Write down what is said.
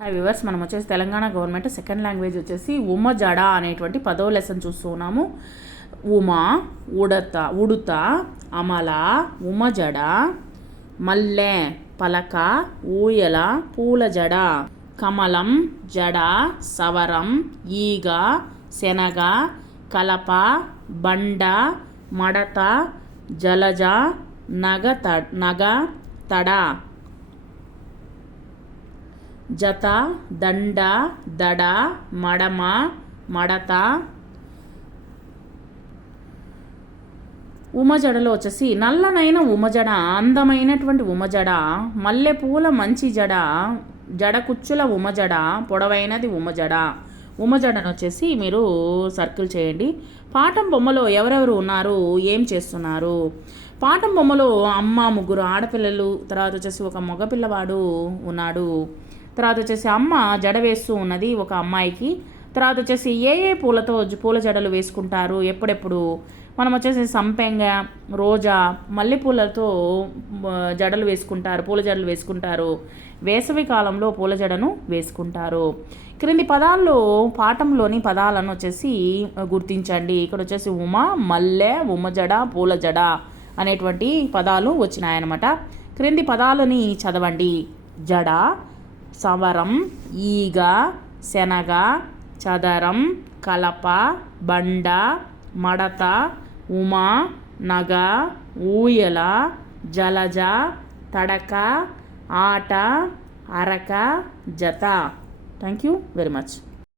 Hi viewers మనం వచ్చేసి Telangana government second language వచ్చేసి ఉమ జడ అనేటువంటి పదో లెసన్ చూస్తూ ఉన్నాము. ఉమ ఉడత ఉడుత అమల ఉమ జడ మల్లె పలక ఊయల పూల జడ కమలం జడ సవరం ఈగ శనగ కలప బండ మడత జలజ నగ త నగ తడ. జత దండ దడ మడమ మడత. ఉమజడలో వచ్చేసి నల్లనైన ఉమజడ అందమైనటువంటి ఉమజడ మల్లెపూల మంచి జడ జడ కుచ్చుల ఉమజడ పొడవైనది ఉమజడ. ఉమజడను వచ్చేసి మీరు సర్కిల్ చేయండి. పాఠం బొమ్మలో ఎవరెవరు ఉన్నారు? ఏం చేస్తున్నారు? పాఠం బొమ్మలో అమ్మ ముగ్గురు ఆడపిల్లలు తర్వాత వచ్చేసి ఒక మగపిల్లవాడు ఉన్నాడు. తర్వాత వచ్చేసి అమ్మ జడ వేస్తూ ఉన్నది ఒక అమ్మాయికి. తర్వాత వచ్చేసి ఏ ఏ పూలతో పూల జడలు వేసుకుంటారు ఎప్పుడెప్పుడు? మనం వచ్చేసి సంపెంగ రోజా మల్లెపూలతో జడలు వేసుకుంటారు పూల జడలు వేసుకుంటారు. వేసవి కాలంలో పూల జడను వేసుకుంటారు. క్రింది పదాల్లో పాఠంలోని పదాలను వచ్చేసి గుర్తించండి. ఇక్కడ వచ్చేసి ఉమ మల్లె ఉమ జడ పూల జడ అనేటువంటి పదాలు వచ్చినాయన్నమాట. క్రింది పదాలని చదవండి. జడ సవరం ఈగ శనగ చదరం కలప బండ మడత ఉమ నగ ఊయల జలజ తడక ఆట అరక జత. Thank you very much